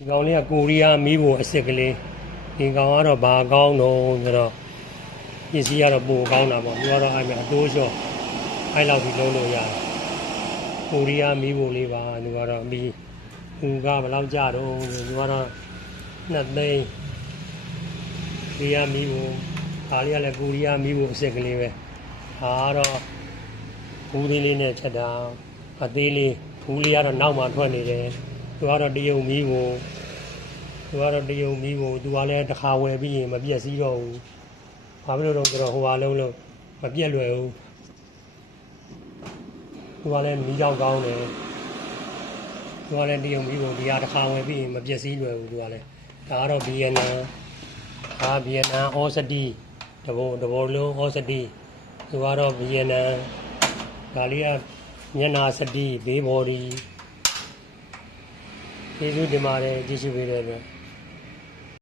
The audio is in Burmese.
ဒီကောင်လေးကကိုရီးယားမီးဖို့အစ်စ်ကလေးဒီကောင်ကတော့ဘာကောင်းတော့ဆိုတော့ပစ္စည်းကတော့ပိုကောင်းတာပေါ့သူကတော့အဲ့မှာအတိုးလျှော့အဲ့လောက်ဒီလုံးလို့ရတယ်ကိုရီးယားမီးဖို့လေးပါသူကတော့မီးသူကဘယ်လောက်ကြတော့သူကတော့2 သိန်းကိုရီးယားမီးဖို့ဒါလေးကလည်းကိုရီးယားမီးဖို့အစ်စ်ကလေးပဲဒါကတော့ဘူးသေးလေးနဲ့ချက်တာအသေးလေးဘူးလေးကတော့နောက်မှထွက်နေတယ်သူကတော့တရုံမီးဖို့သူကတော့တရုံမီးဖို့သူကလည်းတစ်ခါဝယ်ပြီးရင်မပြည့်စည်တော့ဘူးဘာဖြစ်လို့တော့ဆိုတော့ဟိုဟာလုံးလုံးမပြည့်လွယ်ဘူးသူကလည်းမီးကြောက်ကောင်းတယ်သူကလည်းတရုံမီးဖို့ဒီဟာတစ်ခါဝယ်ပြီးရင်မပြည့်စည်လွယ်ဘူးသူကလည်းဒါကတော့ဗီယက်နမ်ဗီယက်နမ်အော်စတီတဘောလုံးအော်စတီသူကတော့ဗီယက်နမ်ဒါလေးကမျက်နာစတီဘေးဘော်ဒီကျေးဇူးတင်ပါတယ်ကြည့်ရှုပေးတဲ့အတွက်